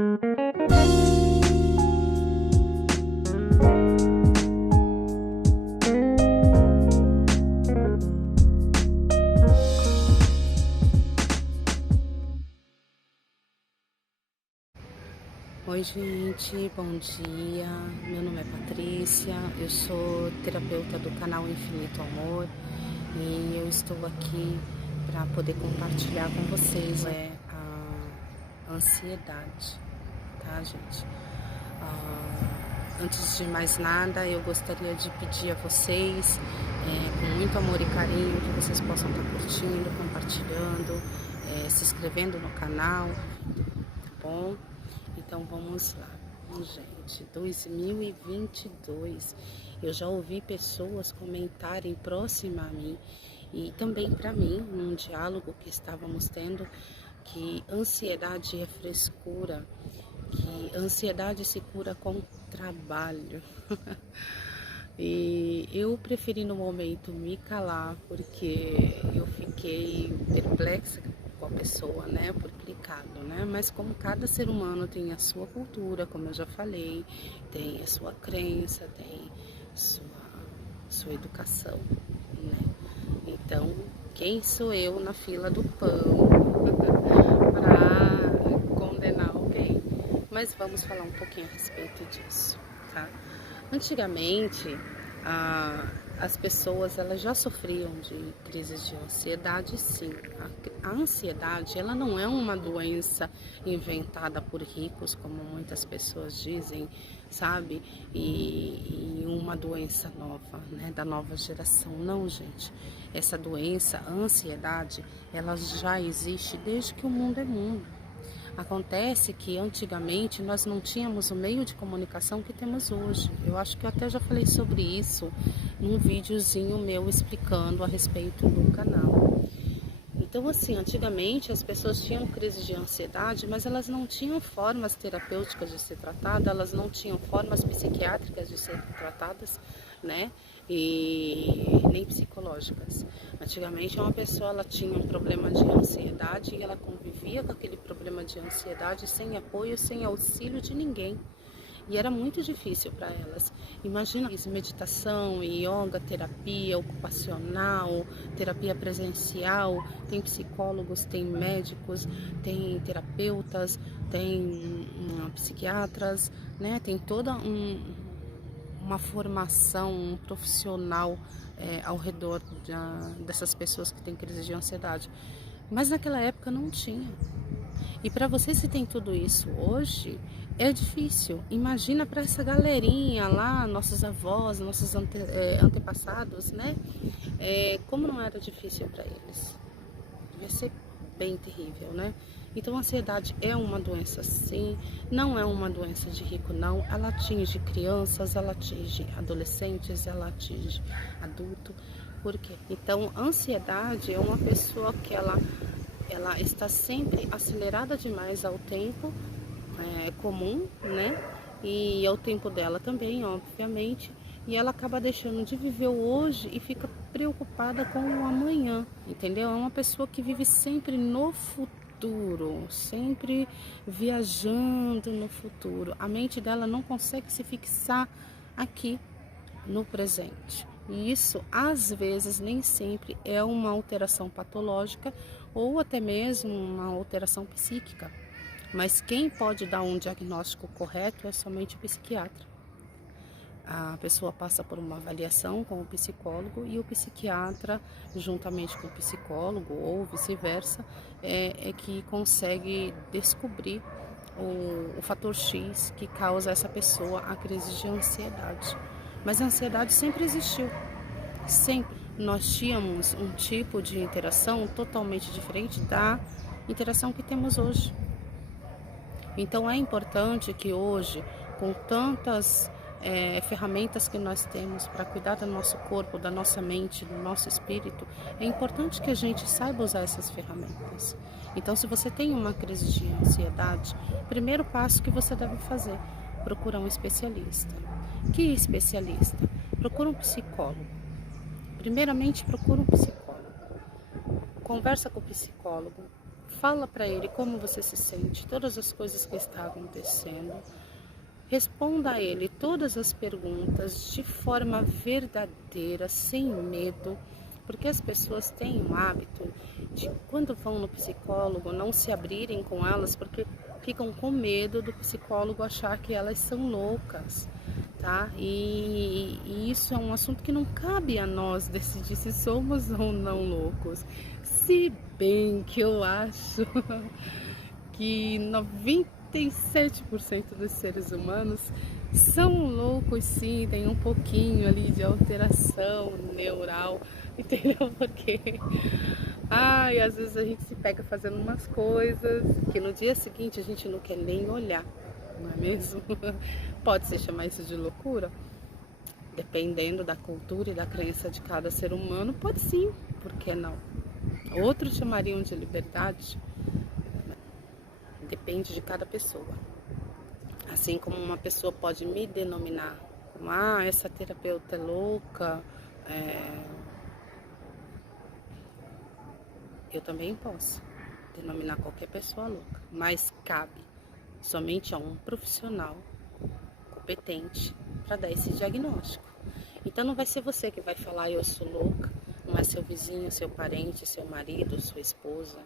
Oi gente, bom dia, meu nome é Patrícia, eu sou terapeuta do canal Infinito Amor e eu estou aqui para poder compartilhar com vocês a ansiedade, tá gente? Antes de mais nada, eu gostaria de pedir a vocês, com muito amor e carinho, que vocês possam estar curtindo, compartilhando, se inscrevendo no canal, tá bom? Então vamos lá, gente, 2022, eu já ouvi pessoas comentarem próxima a mim e também para mim, num diálogo que estávamos tendo, que ansiedade é frescura, que ansiedade se cura com trabalho. E eu preferi no momento me calar, porque eu fiquei perplexa com a pessoa, né, por implicado, né, mas como cada ser humano tem a sua cultura, como eu já falei, tem a sua crença, tem sua educação, né, então quem sou eu na fila do pão para condenar alguém? Mas vamos falar um pouquinho a respeito disso, tá? Antigamente, as pessoas elas já sofriam de crises de ansiedade, sim. A ansiedade ela não é uma doença inventada por ricos, como muitas pessoas dizem, sabe? E uma doença nova, né? Da nova geração. Não, gente. Essa doença, a ansiedade, ela já existe desde que o mundo é mundo. Acontece que antigamente nós não tínhamos o meio de comunicação que temos hoje. Eu acho que eu até já falei sobre isso num videozinho meu explicando a respeito do canal. Então assim, antigamente as pessoas tinham crise de ansiedade, mas elas não tinham formas terapêuticas de ser tratadas, elas não tinham formas psiquiátricas de ser tratadas, né? E nem psicológicas. Antigamente uma pessoa ela tinha um problema de ansiedade e ela convivia com aquele problema de ansiedade sem apoio, sem auxílio de ninguém. E era muito difícil para elas. Imagina isso, meditação, yoga, terapia ocupacional, terapia presencial, tem psicólogos, tem médicos, tem terapeutas, tem psiquiatras, né? Tem toda uma formação um profissional ao redor dessas pessoas que têm crise de ansiedade. Mas naquela época não tinha. E para você se tem tudo isso hoje, é difícil. Imagina para essa galerinha lá, nossos avós, nossos antepassados, né? Como não era difícil para eles. Devia ser bem terrível, né? Então a ansiedade é uma doença sim, não é uma doença de rico não, ela atinge crianças, ela atinge adolescentes, ela atinge adulto. Por quê? Então a ansiedade é uma pessoa que ela está sempre acelerada demais ao tempo comum, né? E ao tempo dela também, obviamente. E ela acaba deixando de viver o hoje e fica preocupada com o amanhã, entendeu? É uma pessoa que vive sempre no futuro, sempre viajando no futuro. A mente dela não consegue se fixar aqui no presente. E isso, às vezes, nem sempre é uma alteração patológica ou até mesmo uma alteração psíquica. Mas quem pode dar um diagnóstico correto é somente o psiquiatra. A pessoa passa por uma avaliação com o psicólogo e o psiquiatra, juntamente com o psicólogo ou vice-versa, é que consegue descobrir o fator X que causa essa pessoa a crise de ansiedade. Mas a ansiedade sempre existiu, sempre. Nós tínhamos um tipo de interação totalmente diferente da interação que temos hoje. Então é importante que hoje, com tantas ferramentas que nós temos para cuidar do nosso corpo, da nossa mente, do nosso espírito, é importante que a gente saiba usar essas ferramentas. Então, se você tem uma crise de ansiedade, o primeiro passo que você deve fazer, procurar um especialista. Que especialista? Procura um psicólogo. Primeiramente, procura um psicólogo. Conversa com o psicólogo, Fala para ele como você se sente, todas as coisas que está acontecendo. Responda a ele todas as perguntas de forma verdadeira, sem medo, porque as pessoas têm o hábito de, quando vão no psicólogo, não se abrirem com elas, porque ficam com medo do psicólogo achar que elas são loucas, tá? E isso é um assunto que não cabe a nós decidir se somos ou não loucos. Se bem que eu acho que 97% dos seres humanos são loucos, sim, tem um pouquinho ali de alteração neural, entendeu? Porque às vezes a gente se pega fazendo umas coisas que no dia seguinte a gente não quer nem olhar, não é mesmo? Pode-se chamar isso de loucura? Dependendo da cultura e da crença de cada ser humano, pode sim, por que não? Outros chamariam de liberdade. Depende de cada pessoa. Assim como uma pessoa pode me denominar como, essa terapeuta é louca, eu também posso denominar qualquer pessoa louca, mas cabe somente a um profissional competente para dar esse diagnóstico. Então não vai ser você que vai falar eu sou louca, não é seu vizinho, seu parente, seu marido, sua esposa,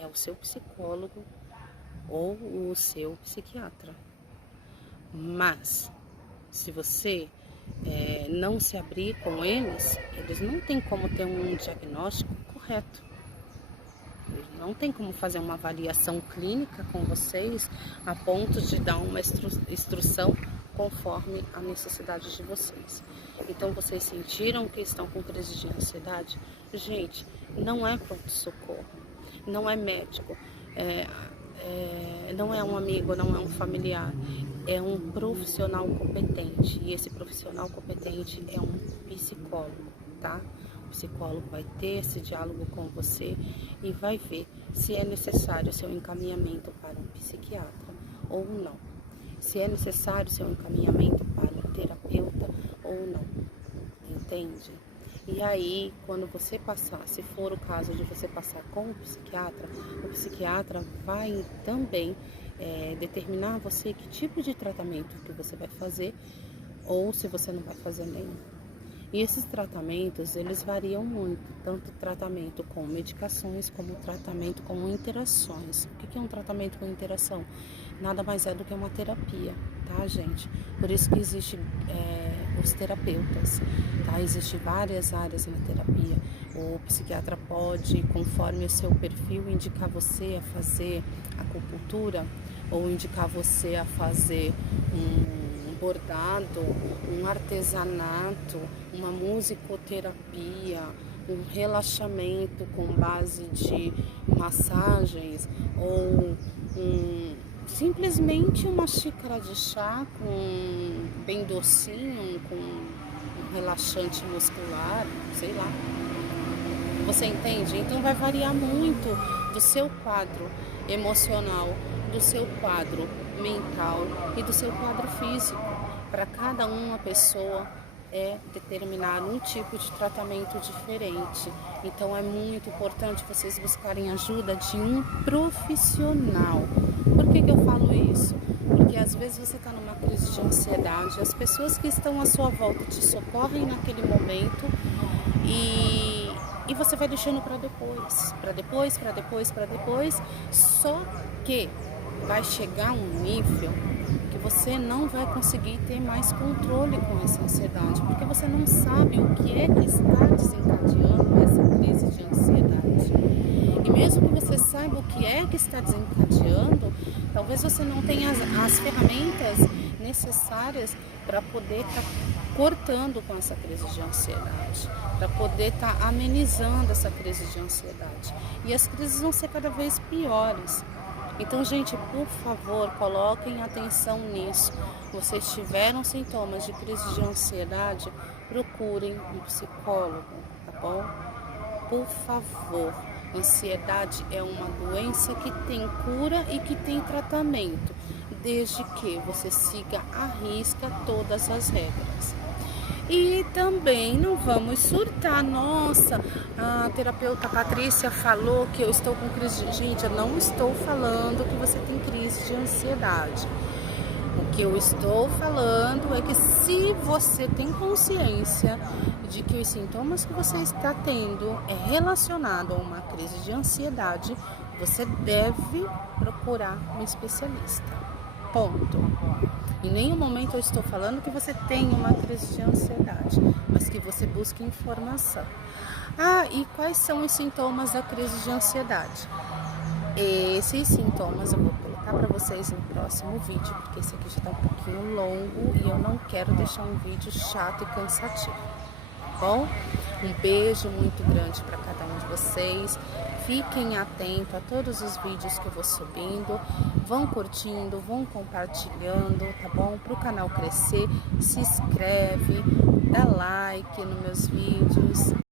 é o seu psicólogo ou o seu psiquiatra. Mas se você não se abrir com eles não têm como ter um diagnóstico correto. Eles não tem como fazer uma avaliação clínica com vocês a ponto de dar uma instrução conforme a necessidade de vocês. Então, vocês sentiram que estão com crise de ansiedade? Gente, não é pronto-socorro, não é médico, não é um amigo, não é um familiar, é um profissional competente. E esse profissional competente é um psicólogo, tá? O psicólogo vai ter esse diálogo com você e vai ver se é necessário seu encaminhamento para um psiquiatra ou não. Se é necessário seu encaminhamento para um terapeuta ou não. Entende? E aí, quando você passar, se for o caso de você passar com o psiquiatra vai também determinar a você que tipo de tratamento que você vai fazer ou se você não vai fazer nenhum. E esses tratamentos, eles variam muito, tanto tratamento com medicações como tratamento com interações. O que é um tratamento com interação? Nada mais é do que uma terapia, tá, gente? Por isso que existe os terapeutas, tá? Existem várias áreas na terapia. O psiquiatra pode, conforme o seu perfil, indicar você a fazer acupuntura ou indicar você a fazer bordado, um artesanato, uma musicoterapia, um relaxamento com base de massagens ou simplesmente uma xícara de chá bem docinho, com um relaxante muscular, sei lá. Você entende? Então vai variar muito do seu quadro emocional, do seu quadro mental e do seu quadro físico. Para cada uma pessoa determinar um tipo de tratamento diferente. Então é muito importante vocês buscarem ajuda de um profissional. Por que eu falo isso? Porque às vezes você está numa crise de ansiedade, as pessoas que estão à sua volta te socorrem naquele momento e você vai deixando para depois, só que vai chegar um nível que você não vai conseguir ter mais controle com essa ansiedade, porque você não sabe o que é que está desencadeando essa crise de ansiedade. E mesmo que você saiba o que é que está desencadeando, talvez você não tenha as ferramentas necessárias para poder estar cortando com essa crise de ansiedade, para poder estar amenizando essa crise de ansiedade. E as crises vão ser cada vez piores. Então, gente, por favor, coloquem atenção nisso. Vocês tiveram sintomas de crise de ansiedade, procurem um psicólogo, tá bom? Por favor, ansiedade é uma doença que tem cura e que tem tratamento, desde que você siga à risca todas as regras. E também não vamos surtar. Nossa, a terapeuta Patrícia falou que eu estou com crise de... Gente, eu não estou falando que você tem crise de ansiedade. O que eu estou falando é que se você tem consciência de que os sintomas que você está tendo é relacionado a uma crise de ansiedade, você deve procurar um especialista. Ponto. Em nenhum momento eu estou falando que você tem uma crise de ansiedade, mas que você busque informação. Ah, e quais são os sintomas da crise de ansiedade? Esses sintomas eu vou colocar para vocês no próximo vídeo, porque esse aqui já está um pouquinho longo e eu não quero deixar um vídeo chato e cansativo, tá bom? Um beijo muito grande para cada um de vocês. Fiquem atentos a todos os vídeos que eu vou subindo. Vão curtindo, vão compartilhando, tá bom? Para o canal crescer, se inscreve, dá like nos meus vídeos.